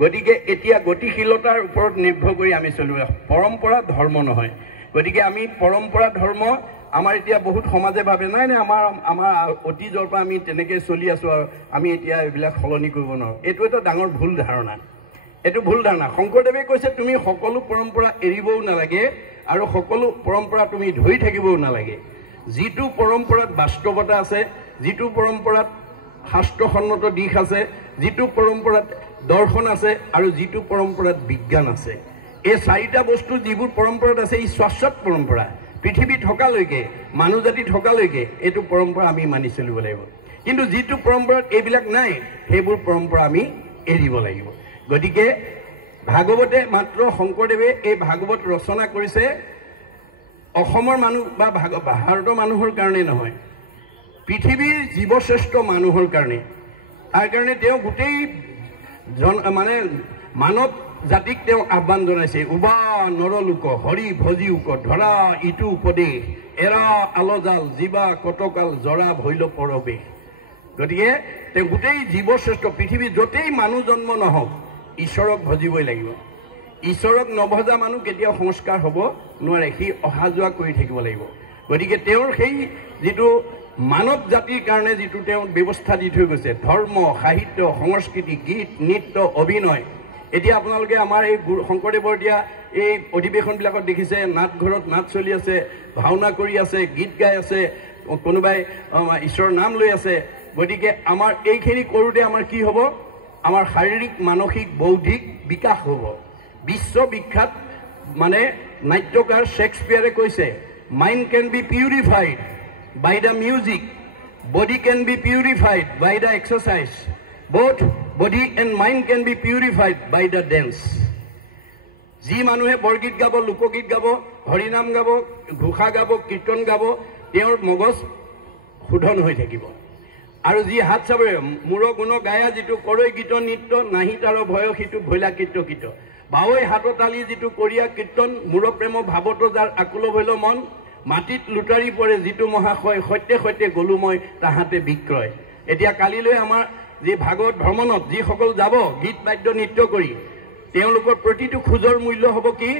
গতিকে এতিয়া গতিশীলতাৰ ওপৰত নিৰ্ভৰ কৰি আমি চলিব পৰম্পৰা ধৰ্ম নহয় গতিকে আমি পৰম্পৰা ধৰ্ম আমাৰ এতিয়া বহুত সমাজে ভাবে নাই নাই আমাৰ অতীজৰ পৰা আমি তেনেকৈ চলি আছোঁ আৰু আমি এতিয়া এইবিলাক সলনি কৰিব নোৱাৰোঁ এইটো এটা ডাঙৰ ভুল ধাৰণা এইটো ভুল ধাৰণা শংকৰদেৱে কৈছে তুমি সকলো পৰম্পৰা এৰিবও নালাগে আৰু সকলো পৰম্পৰা তুমি ধৰি থাকিবও নালাগে যিটো পৰম্পৰাত বাস্তৱতা আছে যিটো পৰম্পৰাত শাস্ত্ৰসন্মত দিশ আছে যিটো পৰম্পৰাত দৰ্শন আছে আৰু যিটো পৰম্পৰাত বিজ্ঞান আছে এই চাৰিটা বস্তু যিবোৰ পৰম্পৰাত আছে এই শাশ্বত পৰম্পৰা পৃথিৱী থকালৈকে মানুহ জাতি থকালৈকে এইটো পৰম্পৰা আমি মানি চলিব লাগিব কিন্তু যিটো পৰম্পৰাত এইবিলাক নাই সেইবোৰ পৰম্পৰা আমি এৰিব লাগিব গতিকে ভাগৱতে মাত্ৰ শংকৰদেৱে এই ভাগৱত ৰচনা কৰিছে অসমৰ মানুহ বা ভাৰতৰ মানুহৰ কাৰণে নহয় পৃথিৱীৰ জীৱশ্ৰেষ্ঠ মানুহৰ কাৰণে তাৰ কাৰণে তেওঁ গোটেই মানে মানৱ জাতিক তেওঁ আহ্বান জনাইছে উবা নৰলোক হৰি ভজিউক ধৰা ইটো উপদেশ এৰা আলজাল জীৱা কটকাল জৰা ভৈল পৰৱেশ গতিকে তেওঁ গোটেই জীৱশ্ৰেষ্ঠ পৃথিৱীত য'তেই মানুহ জন্ম নহওক ঈশ্বৰক ভজিবই লাগিব ঈশ্বৰক নভজা মানুহ কেতিয়াও সংস্কাৰ হ'ব নোৱাৰে সি অহা যোৱা কৰি থাকিব লাগিব গতিকে তেওঁৰ সেই যিটো মানৱ জাতিৰ কাৰণে যিটো তেওঁ ব্যৱস্থা দি থৈ গৈছে ধৰ্ম সাহিত্য সংস্কৃতি গীত নৃত্য অভিনয় এতিয়া আপোনালোকে আমাৰ এই শংকৰদেৱৰ দিয়া এই অধিৱেশনবিলাকত দেখিছে নাটঘৰত নাট চলি আছে ভাওনা কৰি আছে গীত গাই আছে কোনোবাই ঈশ্বৰৰ নাম লৈ আছে গতিকে আমাৰ এইখিনি কৰোঁতে আমাৰ কি হ'ব আমাৰ শাৰীৰিক মানসিক বৌদ্ধিক বিকাশ হ'ব বিশ্ববিখ্যাত মানে নাট্যকাৰ শেক্সপিয়াৰে কৈছে mind can be purified by the music body can be purified by the exercise both body and mind can be purified by the dance ji manuhe borgit gabo lokogit gabo harinam gabo ghusha gabo kirtan gabo teor mogos hudhon hoi thakibo aru ji hat sabore muro guno gaya jitu koroi gito nitto nahi taro bhoyo hitu bhoila kitto kito baoi hatotali jitu koria kirtan muro premo bhaboto jar akulo bhoilo mon মাটিত লুটাৰি পৰে যিটো মহাশয় সত্যে সত্যে গলো মই তাহাতে বিক্ৰয় এতিয়া কালিলৈ আমাৰ যি ভাগৱত ভ্ৰমণত যিসকল যাব গীত বাদ্য নৃত্য কৰি তেওঁলোকৰ প্ৰতিটো খোজৰ মূল্য হ'ব কি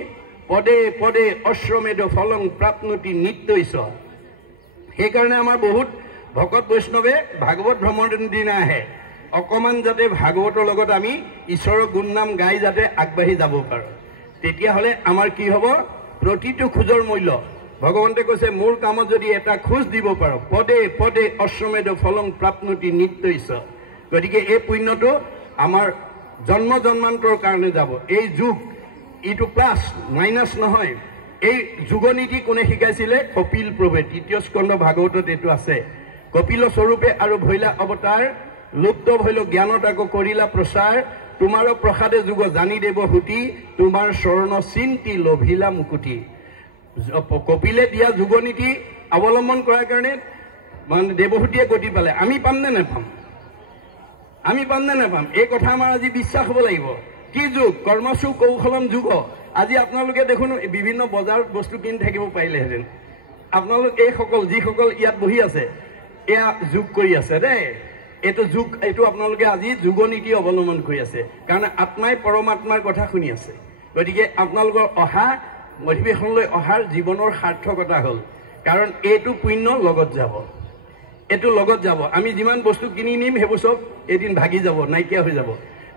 পদে পদে অশ্বমেধ ফলং প্ৰাপ্নতি নিত্যৈছ সেইকাৰণে আমাৰ বহুত ভকত বৈষ্ণৱে ভাগৱত ভ্ৰমণৰ দিনা আহে অকমান যাতে ভাগৱতৰ লগত আমি ঈশ্বৰৰ গুণনাম গাই যাতে আগবাঢ়ি যাব পাৰোঁ তেতিয়াহ'লে আমাৰ কি হ'ব প্ৰতিটো খোজৰ মূল্য ভগৱন্তে কৈছে মোৰ কামত যদি এটা খোজ দিব পাৰো পদে পদে অশ্বমেধ ফলং প্ৰাপ্নতি নিত্যৈছ গতিকে এই পুণ্যটো আমাৰ জন্ম জন্মান্তৰ কাৰণে যাব এই যুগ ইটো প্লাছ মাইনাছ নহয় এই যুগনীতি কোনে শিকাইছিলে কপিল প্ৰভুৱে তৃতীয় স্কন্ধ ভাগৱতত এইটো আছে কপিল স্বৰূপে আৰু ভৈলা অৱতাৰ লুপ্ত ভৈল জ্ঞানত আকৌ কৰিলা প্ৰচাৰ তোমাৰ প্ৰসাদে যুগ জানি দেৱ হুতি তোমাৰ চৰণ চিন্তি লভিলা মুকুতি কপিলে দিয়া যুগনীতি অৱলম্বন কৰাৰ কাৰণে মানে দেৱহুতিয়ে গতি পালে আমি পাম নে নাপাম এই কথা আমাৰ আজি বিশ্বাস হ'ব লাগিব কি যুগ কৰ্মসু কৌশলম যুগ আজি আপোনালোকে দেখোন বিভিন্ন বজাৰত বস্তু কিনি থাকিব পাৰিলেহেঁতেন আপোনালোক এইসকল যিসকল ইয়াত বহি আছে এয়া যোগ কৰি আছে দেই এইটো আপোনালোকে আজি যুগনীতি অৱলম্বন কৰি আছে কাৰণ আত্মাই পৰমাত্মাৰ কথা শুনি আছে গতিকে আপোনালোকৰ অহা অধিৱেশনলৈ অহাৰ জীৱনৰ সাৰ্থকতা হ'ল কাৰণ এইটো পুণ্য লগত যাব আমি যিমান বস্তু কিনি নিম সেইবোৰ চব এদিন ভাগি যাব নাইকিয়া হৈ যাব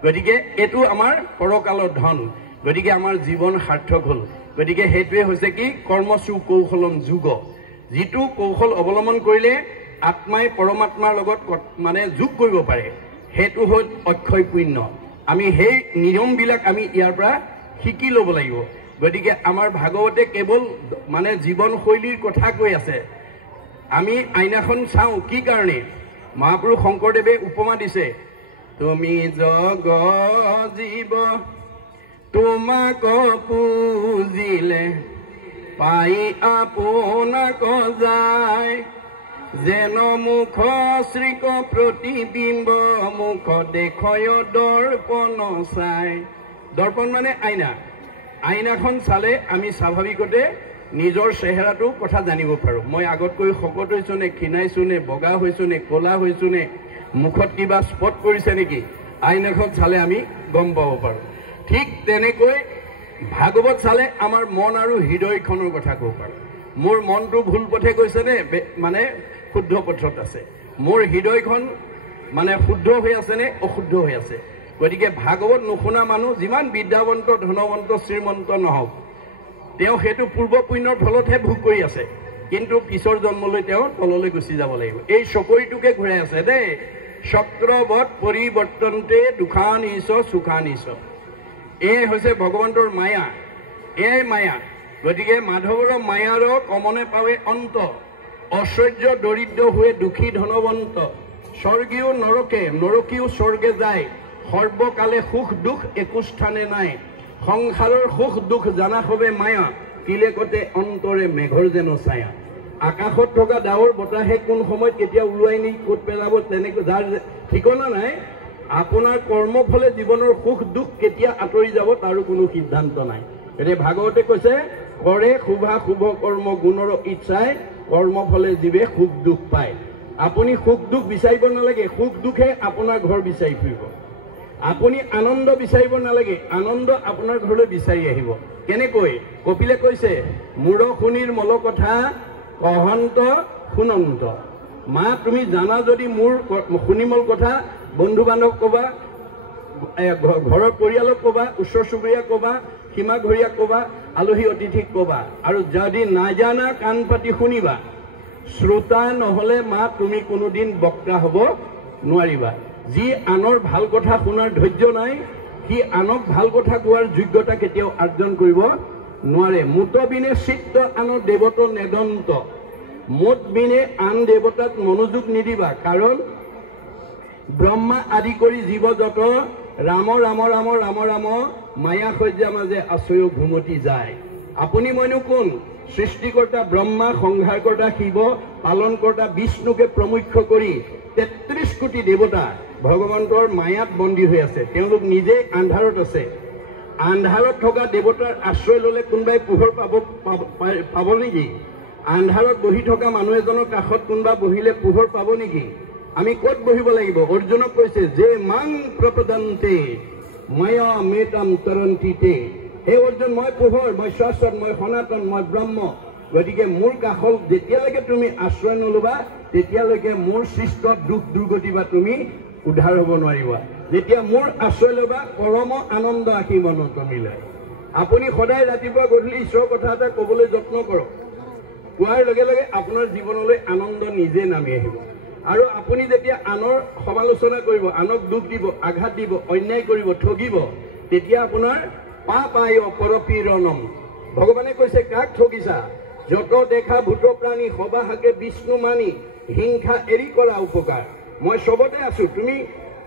গতিকে এইটো আমাৰ পৰকালৰ ধন গতিকে আমাৰ জীৱন সাৰ্থক হ'ল গতিকে সেইটোৱে হৈছে কি কৰ্মসু কৌশলম যুগ যিটো কৌশল অৱলম্বন কৰিলে আত্মাই পৰমাত্মাৰ লগত মানে যোগ কৰিব পাৰে সেইটো হ'ল অক্ষয় পুণ্য আমি সেই নিয়মবিলাক আমি ইয়াৰ পৰা শিকি ল'ব লাগিব গতিকে আমাৰ ভাগৱতে কেৱল মানে জীৱনশৈলীৰ কথা কৈ আছে আমি আইনাখন চাওঁ কি কাৰণে মহাপুৰুষ শংকৰদেৱে উপমা দিছে তুমি জগ জীৱ তোমাক পুজিলে পাই আপোনাক যায় যেন মুখ শ্ৰীক প্ৰতিবিম্ব মুখ দেখয় দৰ্পণ চাই দৰ্পণ মানে আইনাখন চালে আমি স্বাভাৱিকতে নিজৰ চেহেৰাটো কথা জানিব পাৰোঁ মই আগতকৈ শকত হৈছোঁ নে ক্ষীণাইছোঁ নে বগা হৈছোঁ নে ক'লা হৈছোঁ নে মুখত কিবা স্পট পৰিছে নেকি আইন এখন চালে আমি গম পাব পাৰোঁ। ঠিক তেনেকৈ ভাগৱত চালে আমাৰ মন আৰু হৃদয়খনৰ কথা ক'ব পাৰোঁ। মোৰ মনটো ভুল পথে গৈছেনে মানে শুদ্ধ পথত আছে, মোৰ হৃদয়খন মানে শুদ্ধ হৈ আছেনে অশুদ্ধ হৈ আছে। গতিকে ভাগৱত নুশুনা মানুহ যিমান বিদ্যাৱন্ত ধনৱন্ত শ্ৰীমন্ত নহওক, তেওঁ সেইটো পূৰ্ব পুণ্যৰ ফলতহে ভোগ কৰি আছে, কিন্তু পিছৰ জন্মলৈ তেওঁ তললৈ গুচি যাব লাগিব। এই চকৰিটোকে ঘূৰাই আছে দেই, চক্ৰবৎ পৰিৱৰ্তনতে দুখান ইছ সুখান ইছ। এই হৈছে ভগৱন্তৰ মায়া, এয়াই মায়া। গতিকে মাধৱৰ মায়াৰ কমনে পাৱে অন্ত, ঐশ্বৰ্য দৰিদ্ৰ হৈ দুখী ধনৱন্ত। স্বৰ্গীয় নৰকে নৰকীও স্বৰ্গে যায়, সৰ্বকালে সুখ দুখ একো স্থানে নাই। সংসাৰৰ সুখ দুখ জানা হবে মায়া, কিলেকতে অন্তৰে মেঘৰ যেন ছায়া। আকাশত থকা ডাৱৰ বতাহে কোন সময়ত কেতিয়া ওলোৱাই নি ক'ত পেলাব তেনেকৈ যাৰ ঠিকনা নাই। আপোনাৰ কৰ্মফলে জীৱনৰ সুখ দুখ কেতিয়া আঁতৰি যাব তাৰো কোনো সিদ্ধান্ত নাই। এতিয়া ভাগৱতে কৈছে, কৰে শুভা শুভ কৰ্ম গুণৰ ইচ্ছাই, কৰ্মফলে জীৱে সুখ দুখ পায়। আপুনি সুখ দুখ বিচাৰিব নালাগে, সুখ দুখে আপোনাৰ ঘৰ বিচাৰি ফুৰিব। আপুনি আনন্দ বিচাৰিব নালাগে, আনন্দ আপোনাৰ ঘৰলৈ বিচাৰি আহিব। কেনেকৈ? কপিলে কৈছে, মূৰ শুনিৰ মল কথা কহন্ত শুনন্ত। মা তুমি জানা যদি মোৰ শুনিমল কথা, বন্ধু বান্ধৱ ক'বা, ঘৰৰ পৰিয়ালক ক'বা, ওচৰ চুবুৰীয়াক ক'বা, সীমা ঘৰীয়াক ক'বা, আলহী অতিথিক ক'বা। আৰু যদি নাজানা কাণ পাতি শুনিবা, শ্ৰোতা নহ'লে মা তুমি কোনোদিন বক্তা হ'ব নোৱাৰিবা। যি আনৰ ভাল কথা শুনাৰ ধৈৰ্য নাই, সি আনক ভাল কথা কোৱাৰ যোগ্যতা কেতিয়াও আৰ্জন কৰিব নোৱাৰে। মুত বিনে চিত্ত আনৰ দেৱত নেদন্ত, মুত বিনে আন দেৱতাত মনোযোগ নিদিবা। কাৰণ ব্ৰহ্মা আদি কৰি জীৱ যত ৰাম ৰাম ৰাম ৰাম ৰাম মায়া সজ্জা মাজে আশ্ৰয় ঘুমতি যায়। আপুনি মইনো কোন? সৃষ্টিকৰ্তা ব্ৰহ্মা, সংহাৰকৰ্তা শিৱ, পালনকৰ্তা বিষ্ণুকে প্ৰমুখ্য কৰি ৩৩ কোটি দেৱতা ভগৱন্তৰ মায়াত বন্দী হৈ আছে। তেওঁলোক নিজেই আন্ধাৰত আছে। আন্ধাৰত থকা দেৱতাৰ আশ্ৰয় ল'লে কোনোবাই পোহৰ পাব নেকি? আন্ধাৰত বহি থকা মানুহ এজনৰ কাষত কোনোবা বহিলে পোহৰ পাব নেকি? আমি ক'ত বহিব লাগিব? অৰ্জুনক কৈছে, যে মাং প্ৰপদন্তে মায়া মেতাম তৰন্তিতে। হে অৰ্জুন, মই পোহৰ, মই শাশ্বত, মই সনাতন, মই ব্ৰহ্ম। গতিকে মোৰ কাষত যেতিয়ালৈকে তুমি আশ্ৰয় নল'বা, তেতিয়ালৈকে মোৰ সৃষ্ট দুখ দুৰ্গতি বা তুমি উদ্ধাৰ হ'ব নোৱাৰিবা। যেতিয়া মোৰ আশ্ৰয় ল'বা, পৰম আনন্দ আহি মনত মিলাই। আপুনি সদায় ৰাতিপুৱা গধূলি ঈশ্বৰৰ কথা এটা ক'বলৈ যত্ন কৰক। কোৱাৰ লগে লগে আপোনাৰ জীৱনলৈ আনন্দ নিজে নামি আহিব। আৰু আপুনি যেতিয়া আনৰ সমালোচনা কৰিব, আনক দুখ দিব, আঘাত দিব, অন্যায় কৰিব, ঠগিব, তেতিয়া আপোনাৰ পাপায় পৰপীড়নম। ভগৱানে কৈছে, কাক ঠগিছা? যত দেখা ভূত প্ৰাণী সবা হাকে বিষ্ণু মানি, হিংসা এৰি কৰা উপকাৰ। মই চবতে আছো, তুমি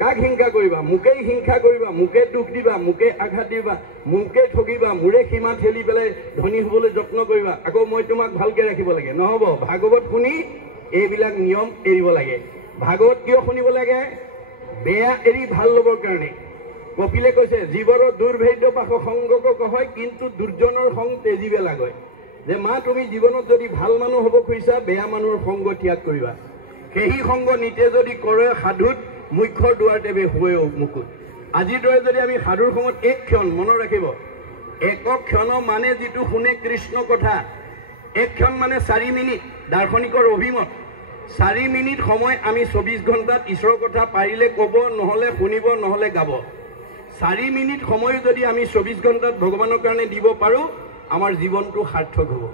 কাক হিংসা কৰিবা? মোকেই হিংসা কৰিবা, মোকে দুখ দিবা, মোকে আঘাত দিবা, মোকে ঠগিবা, মোৰে সীমা ঠেলি পেলাই ধনী হ'বলৈ যত্ন কৰিবা। আকৌ মই তোমাক ভালকে ৰাখিব লাগে? নহ'ব। ভাগৱত শুনি এইবিলাক নিয়ম এৰিব লাগে। ভাগৱত কিয় শুনিব লাগে? বেয়া এৰি ভাল ল'বৰ কাৰণে। কপিলে কৈছে, জীৱৰ দুৰ্ভেদ্য পাশ সংগক কহয়, কিন্তু দুৰ্জনৰ সং তেজিবে লাগয়। যে মা তুমি জীৱনত যদি ভাল মানুহ হ'ব খুজিছা, বেয়া মানুহৰ সংগ ত্যাগ কৰিবা। সেই সংগ নিতে যদি কৰে সাধুত, মুখ্যৰ দুৱাৰ দেৱে হৈ মুকুত। আজিৰ দৰে যদি আমি সাধুৰ সময়ত এক ক্ষণ মনত ৰাখিব, একক ক্ষণ মানে যিটো শুনে কৃষ্ণ কথা, এক ক্ষণ মানে 4 মিনিট। দাৰ্শনিকৰ অভিমত 4 মিনিট সময় আমি 24 ঘণ্টাত ঈশ্বৰৰ কথা পাৰিলে ক'ব, নহ'লে শুনিব, নহ'লে গাব। 4 মিনিট সময় যদি আমি 24 ঘণ্টাত ভগৱানৰ কাৰণে দিব পাৰোঁ, আমাৰ জীৱনটো সাৰ্থক হ'ব।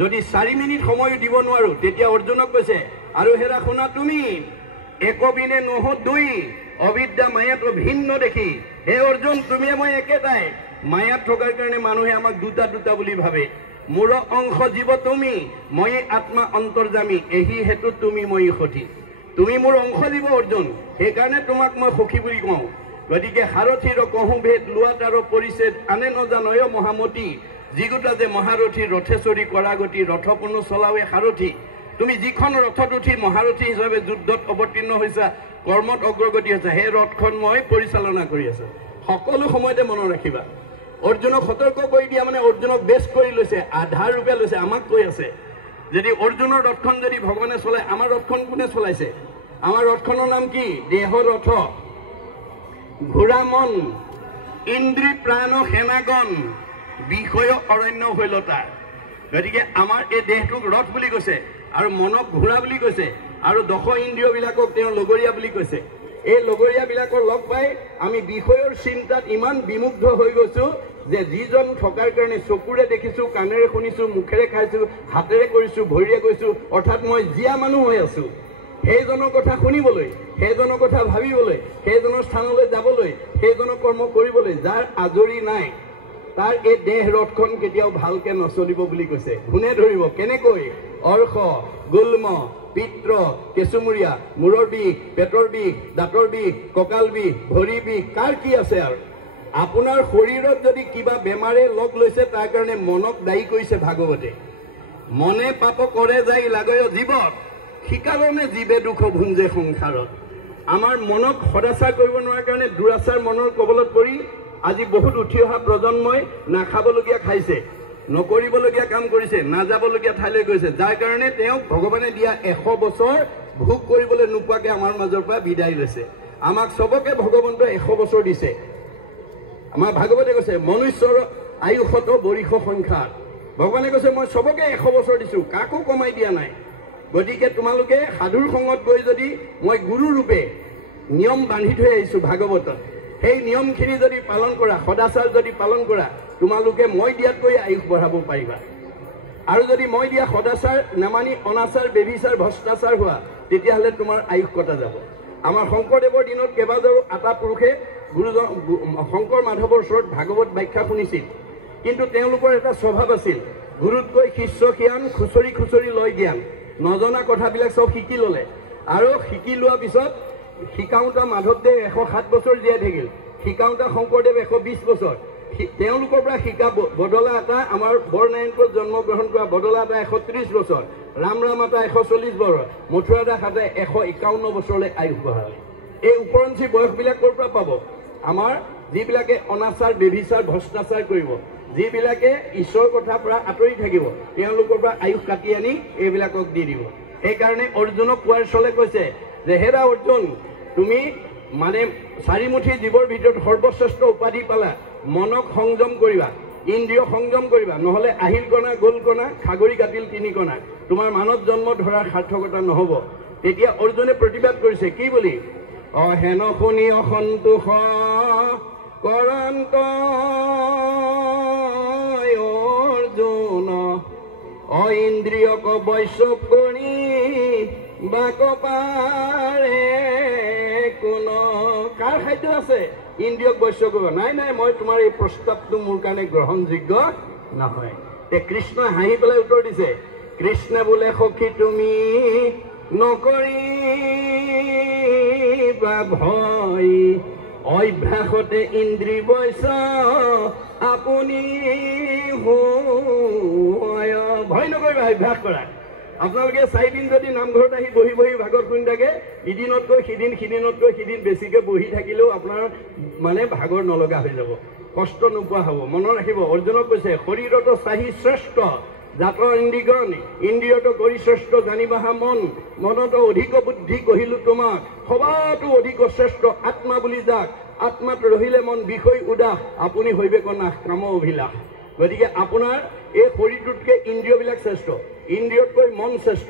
যদি 4 মিনিট সময় দিব নোৱাৰোঁ, তেতিয়া অৰ্জুনক কৈছে, আৰু হেৰা শুনা তুমি, একবিনে নহ দুই, অবিদ্যা মায়াত ভিন্ন দেখি। হে অৰ্জুন, তুমি মই একেটাই। মায়াত থকাৰ কাৰণে মানুহে আমাক দুটা দুটা বুলি ভাবে। মোৰ অংশ জীৱ তুমি, মই আত্মা অন্তৰ্যামী, এই হেতু তুমি মই সখী। তুমি মোৰ অংশ জীৱ অৰ্জুন, সেইকাৰণে তোমাক মই সখী বুলি কওঁ। গতিকে সাৰথীৰ কহো ভেদ, লোৱাত আৰু পৰিছেদ আনে নজানয় মহামতী। যিগোটা যে মহাৰথী ৰথেশ্বৰী কৰাগতি, ৰথ কোনো চলাৱে সাৰথী। তুমি যিখন ৰথত উঠি মহাৰথী হিচাপে যুদ্ধত অৱতীৰ্ণ হৈছা, কৰ্মত অগ্ৰগতি হৈছে, সেই ৰথখন মই পৰিচালনা কৰি আছো। সকলো সময়তে মনত ৰাখিবা। অৰ্জুনক সতৰ্ক কৰি দিয়া মানে অৰ্জুনক বেছ কৰি লৈছে, আধাৰ ৰূপে লৈছে। আমাক কৈ আছে, যদি অৰ্জুনৰ ৰথখন যদি ভগৱানে চলায়, আমাৰ ৰথখন কোনে চলাইছে? আমাৰ ৰথখনৰ নাম কি? দেহ ৰথ। ঘোৰা মন ইন্দ্ৰী প্ৰাণ সেনাগণ বিষয় অৰণ্য শৈলতা গতিকে আমাৰ এই দেহটোক ৰথ বুলি কৈছে আৰু মনক ঘোৰা বুলি কৈছে আৰু দশ ইন্দ্ৰিয়বিলাকক তেওঁ লগৰীয়া বুলি কৈছে এই লগৰীয়াবিলাকৰ লগ পাই আমি বিষয়ৰ চিন্তাত ইমান বিমুগ্ধ হৈ গৈছো যে যিজন থকাৰ কাৰণে চকুৰে দেখিছোঁ কাণেৰে শুনিছোঁ মুখেৰে খাইছোঁ হাতেৰে কৰিছোঁ ভৰিৰে গৈছোঁ অৰ্থাৎ মই জীয়া মানুহ হৈ আছোঁ সেইজনৰ কথা শুনিবলৈ সেইজনৰ কথা ভাবিবলৈ সেইজনৰ স্থানলৈ যাবলৈ সেইজনৰ কৰ্ম কৰিবলৈ যাৰ আজৰি নাই তাৰ এই দেহ ৰথখন কেতিয়াও ভালকৈ নচলিব বুলি কৈছে কোনে ধৰিব কেনেকৈ অৰ্শ গুল্ম পিত্ৰ কেঁচুমূৰীয়া মূৰৰ বিষ পেটৰ বিষ দাঁতৰ বিষ কঁকাল বিষ ভৰি বিষ কাৰ কি আছে আৰু আপোনাৰ শৰীৰত যদি কিবা বেমাৰে লগ লৈছে তাৰ কাৰণে মনক দায়ী কৰিছে ভাগৱতে মনে পাপ কৰে যায় লাগয় জীৱত শিকাৰণে জীৱে দুখ ভুঞ্জে সংসাৰত আমাৰ মনক সদাচাৰ কৰিব নোৱাৰাৰ কাৰণে দুৰাচাৰ মনৰ কবলত পৰি আজি বহুত উঠি অহা প্ৰজন্মই নাখাবলগীয়া খাইছে নকৰিবলগীয়া কাম কৰিছে নাযাবলগীয়া ঠাইলৈ গৈছে যাৰ কাৰণে তেওঁ ভগৱানে দিয়া 100 বছৰ ভোগ কৰিবলৈ নোপোৱাকৈ আমাৰ মাজৰ পৰা বিদায় লৈছে আমাক সবকে ভগৱন্তই 100 বছৰ দিছে আমাৰ ভাগৱতে কৈছে মনুষ্যৰ আয়ুষত বৰিষ সংখ্যাত ভগৱানে কৈছে মই সবকে 100 বছৰ দিছোঁ কাকো কমাই দিয়া নাই গতিকে তোমালোকে সাধুৰ সংগত গৈ যদি মই গুৰু ৰূপে নিয়ম বান্ধি থৈ আহিছোঁ ভাগৱতত সেই নিয়মখিনি যদি পালন কৰা সদাচাৰ যদি পালন কৰা তোমালোকে মই দিয়াতকৈ আয়ুষ বঢ়াব পাৰিবা আৰু যদি মই দিয়া সদাচাৰ নামানি অনাচাৰ বেভিচাৰ ভ্ৰষ্টাচাৰ হোৱা তেতিয়াহ'লে তোমাৰ আয়ুষ কটা যাব আমাৰ শংকৰদেৱৰ দিনত কেইবাজনো আটা পুৰুষে গুৰুজন শংকৰ মাধৱৰ ওচৰত ভাগৱত ব্যাখ্যা শুনিছিল কিন্তু তেওঁলোকৰ এটা স্বভাৱ আছিল গুৰুতকৈ শিষ্য জ্ঞান খুচৰি খুচৰি লয় জ্ঞান নজনা কথাবিলাক সব শিকি ল'লে আৰু শিকি লোৱাৰ পিছত শিকাওঁতা মাধৱদেৱ 107 বছৰ জীয়াই থাকিল শিকাওঁতা শংকৰদেৱ 120 বছৰ তেওঁলোকৰ পৰা শিকা বদলা এটা আমাৰ বৰনাৰায়ণপুৰত জন্মগ্ৰহণ কৰা বদলা এটা 130 বছৰ ৰাম এটা 140 বছৰ মথুৰা দাস এটা 151 বছৰলৈ আয়ুস বঢ়ালে এই উপৰঞ্চি বয়সবিলাক ক'ৰ পৰা পাব আমাৰ যিবিলাকে অনাচাৰ বেভিচাৰ ভ্ৰষ্টাচাৰ কৰিব যিবিলাকে ঈশ্বৰৰ কথাৰ পৰা আঁতৰি থাকিব তেওঁলোকৰ পৰা আয়ুস কাটি আনি এইবিলাকক দি দিব সেইকাৰণে অৰ্জুনক কোৱাৰ চলে কৈছে যে হেৰা অৰ্জুন তুমি মানে চাৰিমুঠি জীৱৰ ভিতৰত সৰ্বশ্ৰেষ্ঠ উপাধি পালা মনক সংযম কৰিবা ইন্দ্ৰিয় সংযম কৰিবা নহ'লে আহিল কণা গোল কণা খাগৰি কাটিল 3 কণা তোমাৰ মানৱ জন্ম ধৰাৰ সাৰ্থকতা নহ'ব তেতিয়া অৰ্জুনে প্ৰতিবাদ কৰিছে কি বুলি অহেন শুনি অসন্তোষ কৰন্ত অৰ্জুন অইন্দ্ৰিয়ক বৈশ্য কৰি বাক পাৰে কোন কাৰ খাদ্য আছে ইন্দ্ৰিয়ক বৈশ্য কৰিব নাই নাই মই তোমাৰ এই প্ৰস্তাৱটো মোৰ কাৰণে গ্ৰহণযোগ্য নহয় তে কৃষ্ণই হাঁহি পেলাই উত্তৰ দিছে কৃষ্ণ বোলে সখী তুমি নকৰিবা ভয় অভ্যাসতে ইন্দ্ৰিয় বৈশ্য আপুনি ভয় নকৰিবা অভ্যাস কৰা আপোনালোকে 4 দিন যদি নামঘৰত আহি বহি বহি ভাগত শুনি থাকে ইদিনতকৈ সিদিন সিদিনতকৈ সিদিন বেছিকৈ বহি থাকিলেও আপোনাৰ মানে ভাগৰ নলগা হৈ যাব কষ্ট নোপোৱা হ'ব মনত ৰাখিব অৰ্জুনক কৈছে শৰীৰত চাহি শ্ৰেষ্ঠ জাতৰ ইন্দ্ৰিগণ ইন্দ্ৰিয়ত কৰি শ্ৰেষ্ঠ জানিবাহা মন মনত অধিক বুদ্ধি কহিলো তোমাক সবাতো অধিক শ্ৰেষ্ঠ আত্মা বুলি যাক আত্মাত ৰহিলে মন বিষয় উদাস আপুনি হৈবে কনাশ কাম অভিলাষ গতিকে আপোনাৰ এই শৰীৰটোতকৈ ইন্দ্ৰিয়বিলাক শ্ৰেষ্ঠ ইন্দ্ৰিয়তকৈ মন শ্ৰেষ্ঠ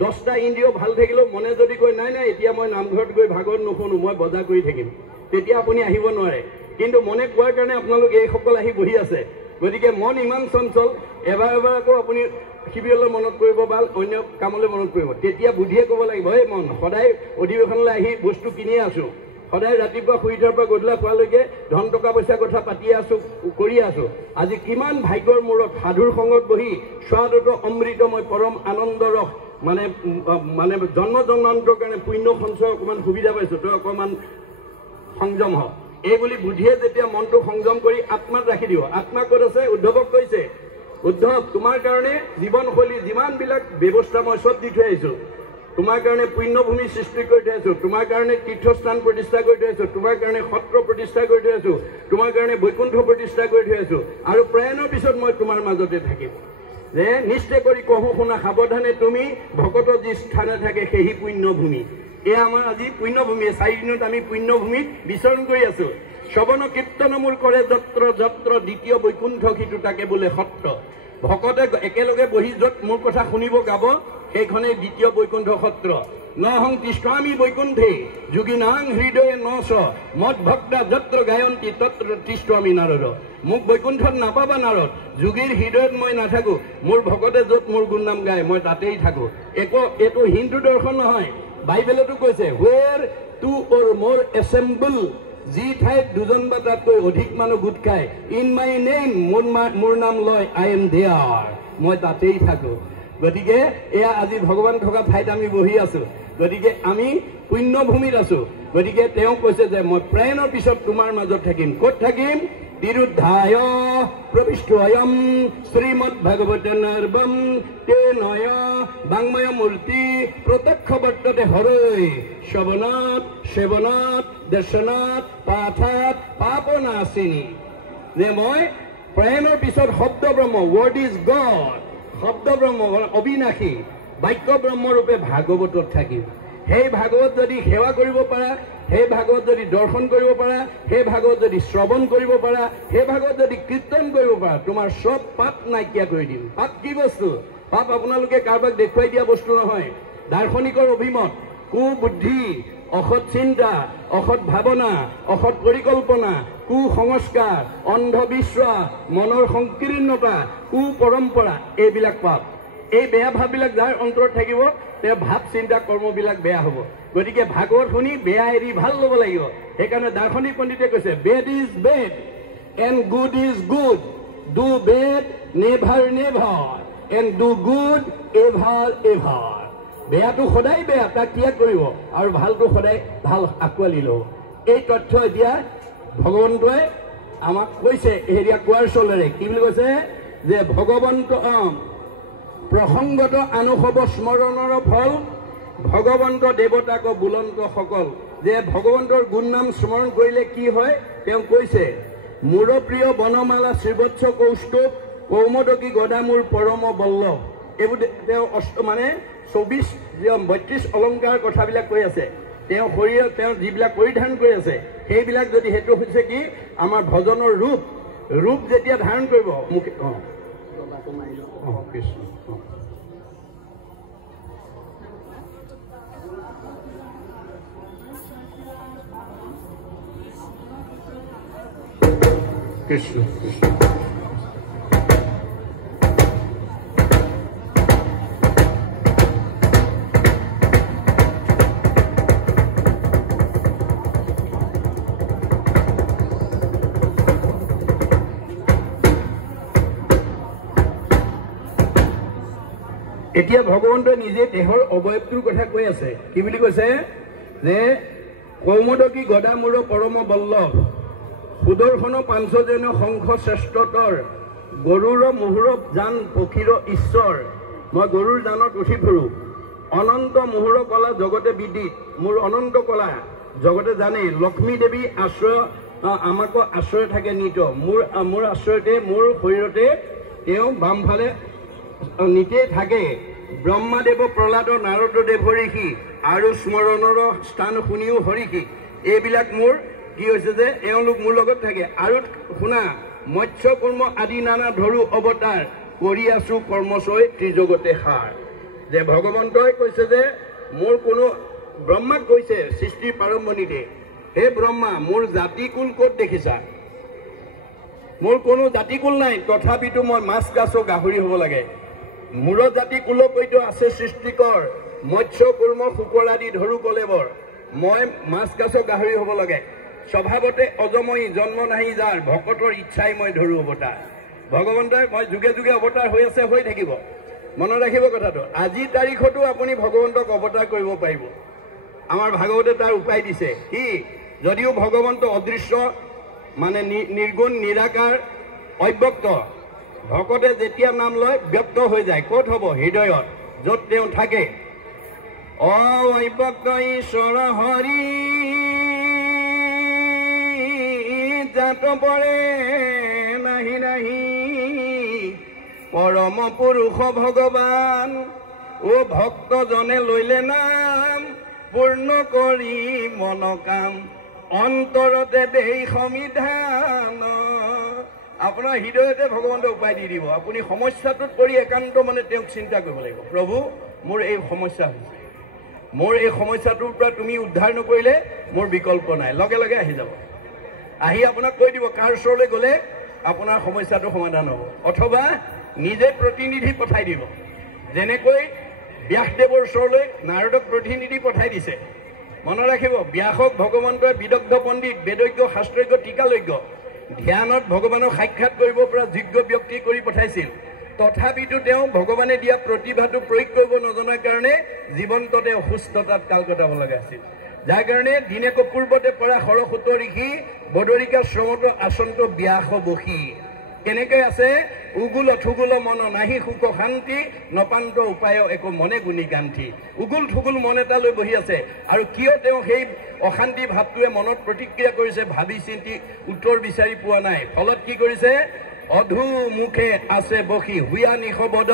10টা ইন্দ্ৰিয় ভাল থাকিলেও মনে যদি কয় নাই নাই এতিয়া মই নামঘৰত গৈ ভাগৱত নুশুনো মই বজা কৰি থাকিম তেতিয়া আপুনি আহিব নোৱাৰে কিন্তু মনে কোৱাৰ কাৰণে আপোনালোক এইসকল আহি বহি আছে গতিকে মন ইমান চঞ্চল এবাৰ এবাৰ আকৌ আপুনি শিবিৰলৈ মনত কৰিব বা অন্য কামলৈ মনত কৰিব তেতিয়া বুদ্ধিয়ে ক'ব লাগিব এই মন সদায় অধিৱেশনলৈ আহি বস্তু কিনিয়ে আছোঁ সদায় ৰাতিপুৱা শুই উঠাৰ পৰা গধূলা খোৱালৈকে ধন টকা পইচা কথা পাতিয়ে আছোঁ কৰি আছোঁ আজি কিমান ভাগ্যৰ মূৰত সাধুৰ সংগত বহি স্বাদত অমৃত মই পৰম আনন্দ ৰস মানে মানে জন্ম জন্মান্তৰ কাৰণে পুণ্য সঞ্চয় অকণমান সুবিধা পাইছোঁ তই অকণমান সংযম হ এই বুলি বুদ্ধিয়ে যেতিয়া মনটো সংযম কৰি আত্মাত ৰাখি দিব আত্মা ক'ত আছে উদ্ধৱক কৈছে উদ্ধৱ তোমাৰ কাৰণে জীৱনশৈলী যিমানবিলাক ব্যৱস্থা মই চব দি থৈ আহিছোঁ তোমাৰ কাৰণে পুণ্যভূমি সৃষ্টি কৰি থৈ আছোঁ তোমাৰ কাৰণে তীৰ্থস্থান প্ৰতিষ্ঠা কৰি থৈ আছোঁ তোমাৰ কাৰণে সত্ৰ প্ৰতিষ্ঠা কৰি থৈ আছোঁ তোমাৰ কাৰণে বৈকুণ্ঠ প্ৰতিষ্ঠা কৰি থৈ আছোঁ আৰু প্ৰয়াণৰ পিছত মই তোমাৰ মাজতে থাকিম যে নিশ্চয় কৰি কহো শুনা সাৱধানে তুমি ভকত যি স্থানে থাকে সেই পুণ্যভূমি এয়া আমাৰ আজি পুণ্যভূমি 4 দিনত আমি পুণ্যভূমিত বিচৰণ কৰি আছো শ্ৰৱণ কীৰ্তন মোৰ কৰে যত্ৰ যত্ৰ দ্বিতীয় বৈকুণ্ঠ সিটো তাকে বোলে সত্ৰ ভকতে একেলগে বহি য'ত মোৰ কথা শুনিব গাব সেইখনেই দ্বিতীয় বৈকুণ্ঠ সত্ৰ নহং তিষ্টামি বৈকুণ্ঠে যোগীনাং হৃদয়ে নচ মদ ভক্তা যত্ৰ গায়ন্তী তত্ৰ তিষ্টামি নাৰদ মোক বৈকুণ্ঠত নাপাবা নাৰদ যোগীৰ হৃদয়ত মই নাথাকো মোৰ ভকতে য'ত মোৰ গুণনাম গায় মই তাতেই থাকো এইটো হিন্দু দৰ্শন নহয় বাইবেলতো কৈছে হুৱেৰ টু অৰ মোৰ এছেম্বল যি ঠাইত দুজন বা তাতকৈ অধিক মানুহ গোট খায় ইন মাই নেম মোৰ নাম লয় আই এম দেয়াৰ মই তাতেই থাকো গতিকে এয়া আজি ভগৱান থকা ঠাইত আমি বহি আছো গতিকে আমি পুণ্যভূমিত আছো গতিকে তেওঁ কৈছে যে মই প্ৰাণৰ পিছত তোমাৰ মাজত থাকিম ক'ত থাকিম তিৰুদ্ধায় প্ৰবিষ্টয়ম শ্ৰীমদ ভাগৱত নৰ্বম তে নয় বাংময় মূৰ্তি প্ৰত্যক্ষ বৰ্ততে হৰৈ শ্ৰৱণাত সেৱনাত দৰ্শনাত পাঠাত পাপনাশিনী যে মই প্ৰাণৰ পিছত শব্দ ব্ৰহ্ম ৱৰ্ড ইজ গড শব্দ ব্ৰহ্ম অবিনাশী বাক্য ব্ৰহ্মৰূপে ভাগৱতত থাকিম সেই ভাগৱত যদি সেৱা কৰিব পাৰা সেই ভাগৱত যদি দৰ্শন কৰিব পাৰা সেই ভাগৱত যদি শ্ৰৱণ কৰিব পাৰা সেই ভাগৱত যদি কীৰ্তন কৰিব পাৰা তোমাৰ সব পাপ নাইকিয়া কৰি দিম পাপ কি বস্তু পাপ আপোনালোকে কাৰোবাক দেখুৱাই দিয়া বস্তু নহয় দাৰ্শনিকৰ অভিমত কুবুদ্ধি অসৎ চিন্তা অসৎ ভাৱনা অসৎ পৰিকল্পনা কুসংস্কাৰ অন্ধবিশ্বাস মনৰ সংকীৰ্ণতা কুপৰম্পৰা এইবিলাক পাপ এই বেয়া ভাৱবিলাক যাৰ অন্তৰত থাকিব তেওঁ ভাৱ চিন্তা কৰ্মবিলাক বেয়া হ'ব গতিকে ভাগৱত শুনি বেয়া এৰি ভাল ল'ব লাগিব সেইকাৰণে দাৰ্শনিক পণ্ডিতে কৈছে bed is bed and good is good do bed never never and do good ever ever বেয়াটো সদায় বেয়া তাক ত্যাগ কৰিব আৰু ভালটো সদায় ভাল আঁকোৱালি ল'ব এই তথ্য এতিয়া ভগৱন্তই আমাক কৈছে হেৰিয়া কোৱাৰ চলেৰে কি বুলি কৈছে যে ভগৱন্ত প্ৰসংগত আনুভৱ স্মৰণৰ ফল ভগৱন্ত দেৱতাক বুলন্ত সকল যে ভগৱন্তৰ গুণনাম স্মৰণ কৰিলে কি হয় তেওঁ কৈছে মোৰ প্ৰিয় বনমালা শ্ৰীবৎস কৌষ্টুভ কৌমদকী গদা মোৰ পৰম বল্লভ এইবোৰ তেওঁ মানে 32 অলংকাৰ কথাবিলাক কৈ আছে তেওঁ শৰীৰত তেওঁ যিবিলাক পৰিধান কৰি আছে সেইবিলাক যদি সেইটো হৈছে কি আমাৰ ভজনৰ ৰূপ যেতিয়া ধাৰণ কৰিব মুখে কৃষ্ণ কৃষ্ণ কৃষ্ণ এতিয়া ভগৱন্তই নিজে দেহৰ অৱয়ৱটোৰ কথা কৈ আছে কি বুলি কৈছে যে কৌমদকী গদা মোৰ পৰম বল্লভ সুদৰ্শন পাঞ্চজন শংখ শ্ৰেষ্ঠতৰ গৰুৰ মুহুৰ জান পক্ষীৰ ঈশ্বৰ মই গৰুৰ জানত উঠি ফুৰো অনন্ত মুহুৰ কলা জগতে বিদিত মোৰ অনন্ত কলা জগতে জানে লক্ষ্মী দেৱী আশ্ৰয় আমাক আশ্ৰয় থাকে নিত মোৰ আশ্ৰয়তে মোৰ শৰীৰতে তেওঁ বামফালে নিতে থাকে ব্ৰহ্মাদেৱ প্ৰহ্লাদ নাৰদদেৱ হৰিষি আৰু স্মৰণৰ স্থান শুনিও হৰিষি এইবিলাক মোৰ কি হৈছে যে এওঁলোক মোৰ লগত থাকে আৰু শুনা মৎস্য কৰ্ম আদি নানা ধৰু অৱতাৰ কৰি আছো কৰ্মচয় ত্ৰিজগতে সাৰ যে ভগৱন্তই কৈছে যে মোৰ কোনো ব্ৰহ্মাক কৈছে সৃষ্টিৰ প্ৰাৰম্ভণিতে হে ব্ৰহ্মা মোৰ জাতিকুল ক'ত দেখিছা মোৰ কোনো জাতিকুল নাই তথাপিতো মই মাছ কাছ গাহৰি হ'ব লাগে মোৰ জাতি কুলকৈত আছে সৃষ্টিকৰ মৎস্য কৰ্ম শুকৰ আদি ধৰু কলেবৰ মই মাছ কাছ গাহৰি হ'ব লাগে স্বভাৱতে অজময়ী জন্ম নাহি যাৰ ভকতৰ ইচ্ছাই মই ধৰু অৱতাৰ ভগৱন্তই মই যুগে যুগে অৱতাৰ হৈ আছে হৈ থাকিব মনত ৰাখিব কথাটো আজি তাৰিখতো আপুনি ভগৱন্তক অৱতাৰ কৰিব পাৰিব আমাৰ ভাগৱতে তাৰ উপায় দিছে কি যদিও ভগৱন্ত অদৃশ্য মানে নিৰ্গুণ নিৰাকাৰ অব্যক্ত ভকতে যেতিয়া নাম লয় ব্যক্ত হৈ যায় ক'ত হ'ব হৃদয়ত য'ত তেওঁ থাকে অব্যক্ত ঈশ্বৰ হৰি জাত পৰে নাহি নাহি পৰম পুৰুষ ভগৱান ও ভক্তজনে লৈলে নাম পূৰ্ণ কৰি মন কাম অন্তৰতে দেই সমিধান আপোনাৰ হৃদয়তে ভগৱন্তে উপায় দি দিব আপুনি সমস্যাটোত পৰি একান্ত মানে তেওঁক চিন্তা কৰিব লাগিব প্ৰভু মোৰ এই সমস্যা হৈছে মোৰ এই সমস্যাটোৰ পৰা তুমি উদ্ধাৰ নকৰিলে মোৰ বিকল্প নাই লগে লগে আহি যাব আহি আপোনাক কৈ দিব কাৰ ওচৰলৈ গ'লে আপোনাৰ সমস্যাটো সমাধান হ'ব অথবা নিজে প্ৰতিনিধি পঠাই দিব যেনেকৈ ব্যাসদেৱৰ ওচৰলৈ নাৰদক প্ৰতিনিধি পঠাই দিছে মনত ৰাখিব ব্যাসক ভগৱন্তই বিদগ্ধ পণ্ডিত বেদজ্ঞ শাস্ত্ৰজ্ঞ টীকালজ্ঞ ধ্যানত ভগৱানক সাক্ষাৎ কৰিব পৰা যোগ্য ব্যক্তি কৰি পঠাইছিল তথাপিতো তেওঁ ভগৱানে দিয়া প্ৰতিভাটো প্ৰয়োগ কৰিব নজনাৰ কাৰণে জীৱন্ততে অসুস্থতাত কাল কটাব লগা আছিল যাৰ কাৰণে দিনে পূৰ্বতে পৰা সৰস্বত ঋষি বদৰিকা শ্ৰমত আচন্ত ব্যাস বসী কেনেকৈ আছে উগুল থুগুল মন নাহি সুখ শান্তি নপান্ত উপায় একো মনে গুণী গান্থি উগুল থুগুল মন এটা লৈ বহি আছে আৰু কিয় তেওঁ সেই অশান্তি ভাৱটোৱে মনত প্ৰতিক্ৰিয়া কৰিছে ভাবি চিন্তি উত্তৰ বিচাৰি পোৱা নাই ফলত কি কৰিছে অধু মুখে আছে বসি হুয়া নিশবদ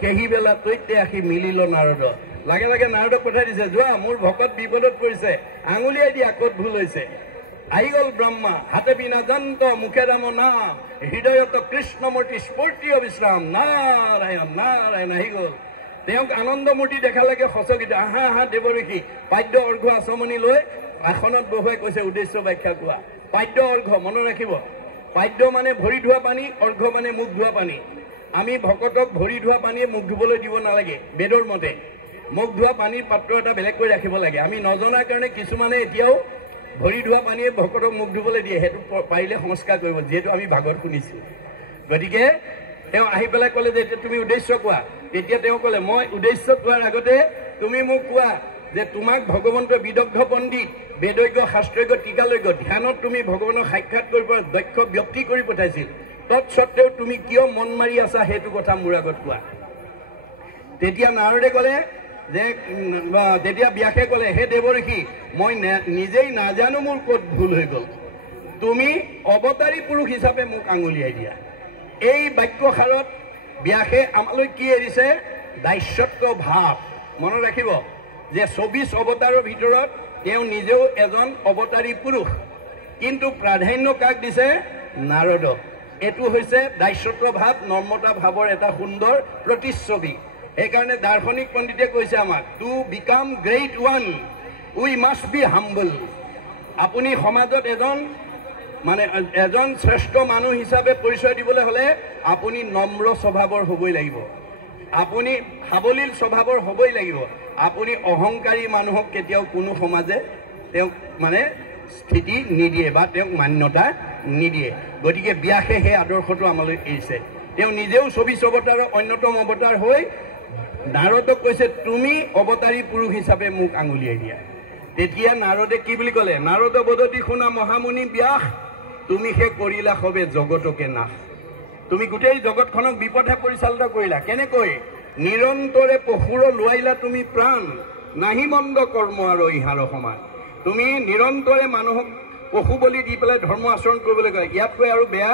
সেই বেলা তৈতে আহি মিলিল নাৰদ লাগে লাগে নাৰদক পঠাই দিছে যোৱা মোৰ ভকত বিপদত পৰিছে আঙুলিয়াই দিয়া ক'ত ভুল হৈছে আহি গ'ল ব্ৰহ্মা হাতে বিনা যন্ত মুখে ৰাম নাম হৃদয়ত কৃষ্ণমূৰ্তি স্ফূৰ্তিয় বিশ্ৰাম নাৰায়ণ নাৰায়ণ আহি গ'ল তেওঁক আনন্দমূৰ্তি দেখালৈকে সঁচকিত আহা আহা দেৱঋষি পাদ্য অৰ্ঘ্য আচমনি লৈ আসনত বহুৱাই কৈছে উদ্দেশ্য ব্যাখ্যা কোৱা পাদ্য অৰ্ঘ্য মনত ৰাখিব পাদ্য মানে ভৰি ধোৱা পানী অৰ্ঘ্য মানে মুখ ধোৱা পানী আমি ভকতক ভৰি ধোৱা পানীয়ে মুখ ধুবলৈ দিব নালাগে বেদৰ মতে মুখ ধোৱা পানীৰ পাত্ৰ এটা বেলেগকৈ ৰাখিব লাগে আমি নজনাৰ কাৰণে কিছুমানে এতিয়াও ভৰি ধোৱা পানীয়ে ভকতক মুখ ধুবলৈ দিয়ে সেইটো পাৰিলে সংস্কাৰ কৰিব যিহেতু আমি ভাগত শুনিছোঁ গতিকে তেওঁ আহি পেলাই ক'লে যে এতিয়া তুমি উদ্দেশ্য কোৱা তেতিয়া তেওঁ ক'লে মই উদ্দেশ্য কোৱাৰ আগতে তুমি মোক কোৱা যে তোমাক ভগৱন্তৰ বিদগ্ধ পণ্ডিত বেদজ্ঞ শাস্ত্ৰজ্ঞ টীকালজ্ঞ ধ্যানত তুমি ভগৱানক সাক্ষাৎ কৰিব পৰা দক্ষ ব্যক্তি কৰি পঠাইছিল তৎসত্বেও তুমি কিয় মন মাৰি আছা সেইটো কথা মোৰ আগত কোৱা তেতিয়া নাৰদে ক'লে যে তেতিয়া ব্যাসে ক'লে হে দেৱঋষি মই নিজেই নাজানো মোৰ ক'ত ভুল হৈ গ'ল তুমি অৱতাৰী পুৰুষ হিচাপে মোক আঙুলিয়াই দিয়া এই বাক্যষাৰত ব্যাসে আমালৈ কি এৰিছে দাস্যত্ব ভাৱ মনত ৰাখিব যে 24 অৱতাৰৰ ভিতৰত তেওঁ নিজেও এজন অৱতাৰী পুৰুষ কিন্তু প্ৰাধান্য কাক দিছে নাৰদক এইটো হৈছে দাস্যত্ব ভাৱ নৰ্মতা ভাৱৰ এটা সুন্দৰ প্ৰতিচ্ছবি সেইকাৰণে দাৰ্শনিক পণ্ডিতে কৈছে আমাক to become great one we must be humble আপুনি সমাজত এজন শ্ৰেষ্ঠ মানুহ হিচাপে পৰিচয় দিবলৈ হ'লে আপুনি নম্ৰ স্বভাৱৰ হ'বই লাগিব আপুনি সাৱলীল স্বভাৱৰ হ'বই লাগিব আপুনি অহংকাৰী মানুহক কেতিয়াও কোনো সমাজে তেওঁক মানে স্থিতি নিদিয়ে বা তেওঁক মান্যতা নিদিয়ে গতিকে ব্যাসে সেই আদৰ্শটো আমালৈ এৰিছে তেওঁ নিজেও 24 অৱতাৰৰ অন্যতম অৱতাৰ হৈ নাৰদক কৈছে তুমি অৱতাৰী পুৰুষ হিচাপে মোক আঙুলিয়াই দিয়া তেতিয়া নাৰদে কি বুলি ক'লে নাৰদ বদতি শুনা মহামুনি ব্যাস তুমি হে কৰিলা সবে জগতকে নাশ তুমি গোটেই জগতখনক বিপথে পৰিচালিত কৰিলা কেনেকৈ নিৰন্তৰে পশুৰ লোৱাইলা তুমি প্ৰাণ নাহি মন্দ কৰ্ম আৰু ইহাৰ সমান তুমি নিৰন্তৰে মানুহক পশু বলি দি পেলাই ধৰ্ম আচৰণ কৰিবলৈ কয় ইয়াতকৈ আৰু বেয়া